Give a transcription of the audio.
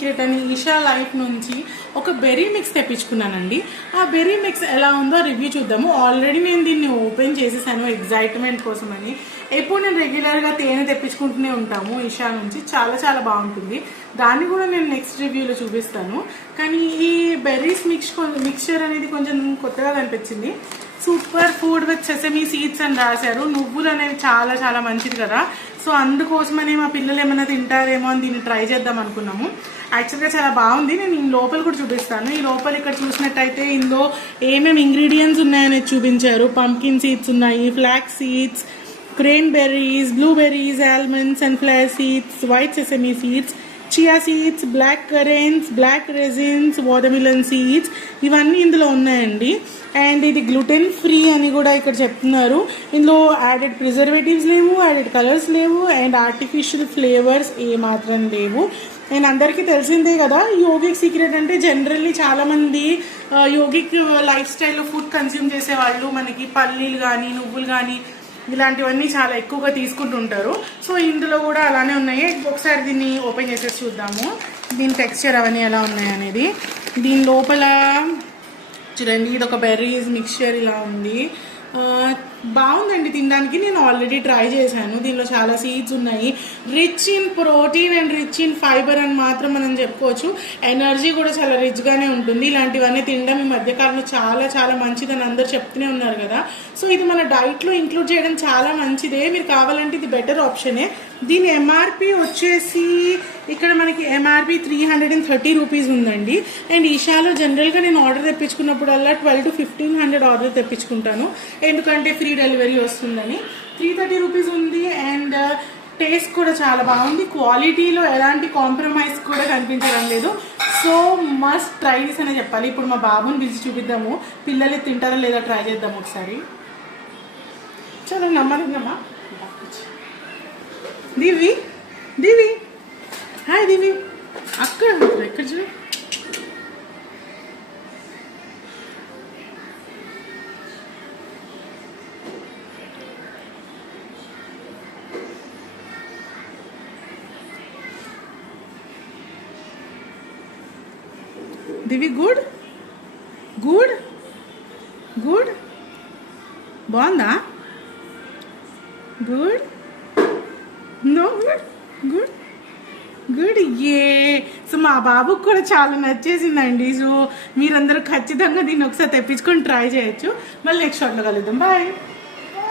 Secret అని Isha life నుంచి ఒక బెర్రీ మిక్స్ తెప్పించుకున్నానండి. ఆ బెర్రీ మిక్స్ ఎలా ఉందో రివ్యూ చూద్దాము. ఆల్రెడీ నేను దీన్ని ఓపెన్ చేసేసాను ఎగ్జైట్మెంట్ కోసం అని. ఎప్పుడు నేను రెగ్యులర్గా తేనె తెప్పించుకుంటూనే ఉంటాము ఈషా నుంచి, చాలా చాలా బాగుంటుంది. దాన్ని కూడా నేను నెక్స్ట్ రివ్యూలో చూపిస్తాను. కానీ ఈ బెర్రీస్ మిక్స్చర్ అనేది కొంచెం కొత్తగా కనిపించింది. Super food with sesame seeds అని రాశారు. నువ్వులు అనేవి చాలా చాలా మంచిది కదా, సో అందుకోసమనే మా పిల్లలు ఏమైనా తింటారేమో అని దీన్ని ట్రై చేద్దాం అనుకున్నాము. యాక్చువల్గా చాలా బాగుంది. నేను ఈ లోపల కూడా చూపిస్తాను. ఈ లోపల ఇక్కడ చూసినట్టయితే ఇందులో ఏమేమి ఇంగ్రీడియంట్స్ ఉన్నాయనేది చూపించారు. పంకిన్ సీడ్స్ ఉన్నాయి, flax seeds, cranberries, blueberries, almonds, sunflower seeds, white sesame seeds, chia seeds, black currants, black raisins, watermelon seeds, ఇవన్నీ ఇందులో ఉన్నాయండి. అండ్ ఇది గ్లూటెన్ ఫ్రీ అని కూడా ఇక్కడ చెప్తున్నారు. ఇందులో యాడెడ్ ప్రిజర్వేటివ్స్ లేవు, యాడెడ్ కలర్స్ లేవు, అండ్ ఆర్టిఫిషియల్ ఫ్లేవర్స్ ఏమాత్రం లేవు. అండ్ అందరికీ తెలిసిందే కదా, యోగిక్ సీక్రెట్ అంటే జనరల్లీ చాలామంది యోగిక్ లైఫ్ స్టైల్లో ఫుడ్ కన్స్యూమ్ చేసేవాళ్ళు మనకి పల్లీలు కానీ నువ్వులు కానీ ఇలాంటివన్నీ చాలా ఎక్కువగా తీసుకుంటుంటారు. సో ఇందులో కూడా అలానే ఉన్నాయి. ఒకసారి దీన్ని ఓపెన్ చేసేసి చూద్దాము దీని టెక్స్చర్ అవన్నీ ఎలా ఉన్నాయి అనేది. దీని లోపల చూడండి, ఇది ఒక బెర్రీస్ మిక్స్చర్ ఇలా ఉంది. బాగుందండి తినడానికి. నేను ఆల్రెడీ ట్రై చేశాను. దీనిలో చాలా సీడ్స్ ఉన్నాయి. Rich in protein and rich in fibre అని మాత్రం మనం చెప్పుకోవచ్చు. ఎనర్జీ కూడా చాలా రిచ్గానే ఉంటుంది. ఇలాంటివన్నీ తినడం ఈ మధ్యకాలంలో చాలా చాలా మంచిదని అందరు చెప్తూనే ఉన్నారు కదా. సో ఇది మన డైట్లో ఇంక్లూడ్ చేయడం చాలా మంచిదే. మీరు కావాలంటే ఇది బెటర్ ఆప్షనే. దీని ఎంఆర్పి వచ్చేసి ఇక్కడ మనకి ఎంఆర్పి 330 రూపీస్ ఉందండి. అండ్ ఈషాలో జనరల్గా నేను ఆర్డర్ తెప్పించుకున్నప్పుడల్లా 1200 to 1500 ఆర్డర్ తెప్పించుకుంటాను, ఎందుకంటే ఫ్రీ డెలివరీ వస్తుందని. 330 రూపీస్ ఉంది. అండ్ టేస్ట్ కూడా చాలా బాగుంది. క్వాలిటీలో ఎలాంటి కాంప్రమైజ్ కూడా కనిపించడం లేదు. సో మస్ట్ ట్రై దిస్ అనే చెప్పాలి. ఇప్పుడు మా బాబుని పిలిచి చూపిద్దాము, పిల్లలు తింటారా లేదా ట్రై చేద్దాం ఒకసారి. చలో నమ్మదిందమ్మా. దివి దివి హాయ్ దివి, అక్కడ ఎక్కడ చూ. దివి గుడ్ గుడ్ గుడ్ బాగుందా? Good no good good good ఏ. సో మా బాబుకి కూడా చాలా నచ్చేసిందండి. సో మీరందరూ ఖచ్చితంగా దీన్ని ఒకసారి తెప్పించుకొని ట్రై చేయొచ్చు. మళ్ళీ నెక్స్ట్ షాట్లో కలుద్దాం. బాయ్.